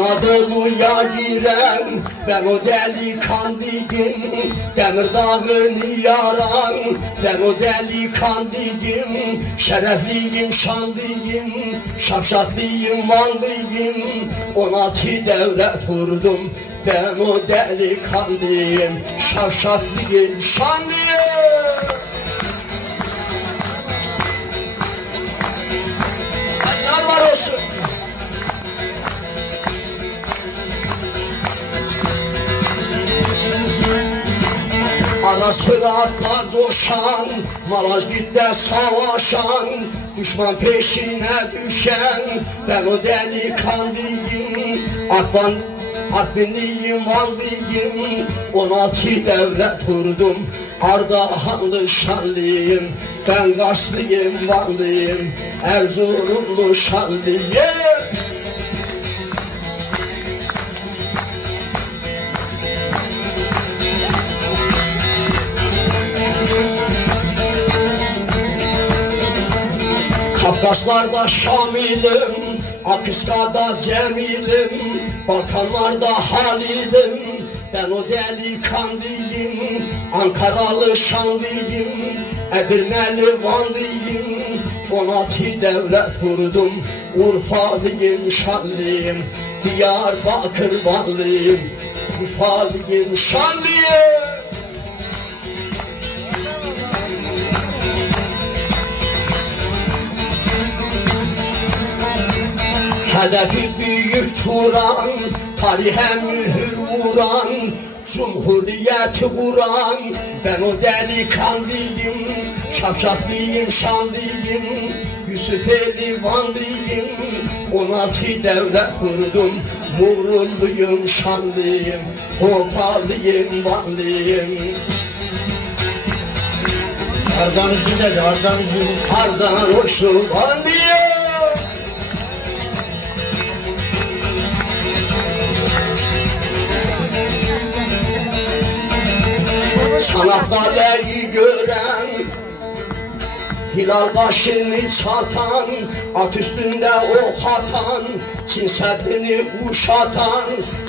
Anadolu'ya giren ben o delikanlıyım, Demir Dağı'nı yaran ben o delikanlıyım. Şerefliyim, şanlıyım, şavşatlıyım, manlıyım. 16 devlet kurdum ben o delikanlıyım, şavşatlıyım, şanlıyım. Aylar var olsun. Ara sıra atlar coşan, Malazgirt'te savaşan, düşman peşine düşen ben o delikanlıyım. Artvinliyim, Vanlıyım, 16 devlet kurdum, Ardahanlı, Şanlıyım. Ben Karslıyım, Vanlıyım, Erzurumlu, Şanlıyım. Kafkaslar'da Şamil'im, Akıska'da Cemil'im, Balkanlar'da Halil'im. Ben o delikanlıyım, Ankaralı, Şanlıyım, Edirneli, Vanlıyım. 16 devlet kurdum, Urfalıyım, Şanlıyım, Diyarbakır, Vanlıyım, Urfalıyım, Şanlıyım. Hedefi büyük turan, tarihe mühür vuran, Cumhuriyeti kuran ben o delikanlıyım, şavşatlıyım, şanlıyım, Yusufeli, Vanlıyım. 16 devlet kurdum, Muğurluyum, Şanlıyım, Hopalıyım, Vanlıyım. Ardahan içindedir, Ardahan içindedir. Ardahan hoşum, Vanlıyım. Çanakkale'yi gören, hilal kaşını çatan, at üstünde ok atan, Çin Seddi'ni kuşatan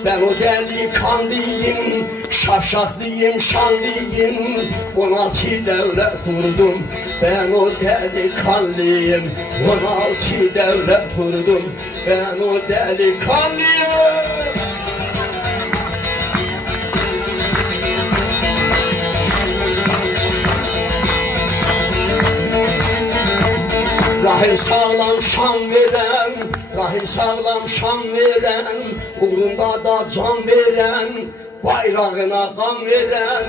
ben o delikanlıyım, şavşatlıyım, şanlıyım. 16 devlet kurdum ben o delikanlıyım, 16 devlet kurdum ben o delikanlıyım. Rahim sağlam, şan veren, Rahim sağlam, şan veren, uğrunda da can veren, bayrağına kan veren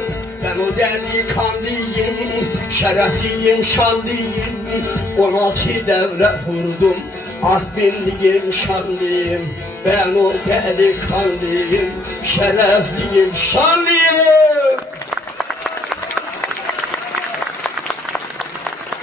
ben o delikanlıyım, şerefliyim, şanlıyım. 16 devlet kurdum, Artvinliyim, şanlıyım. Ben o delikanlıyım, şerefliyim, şanlıyım.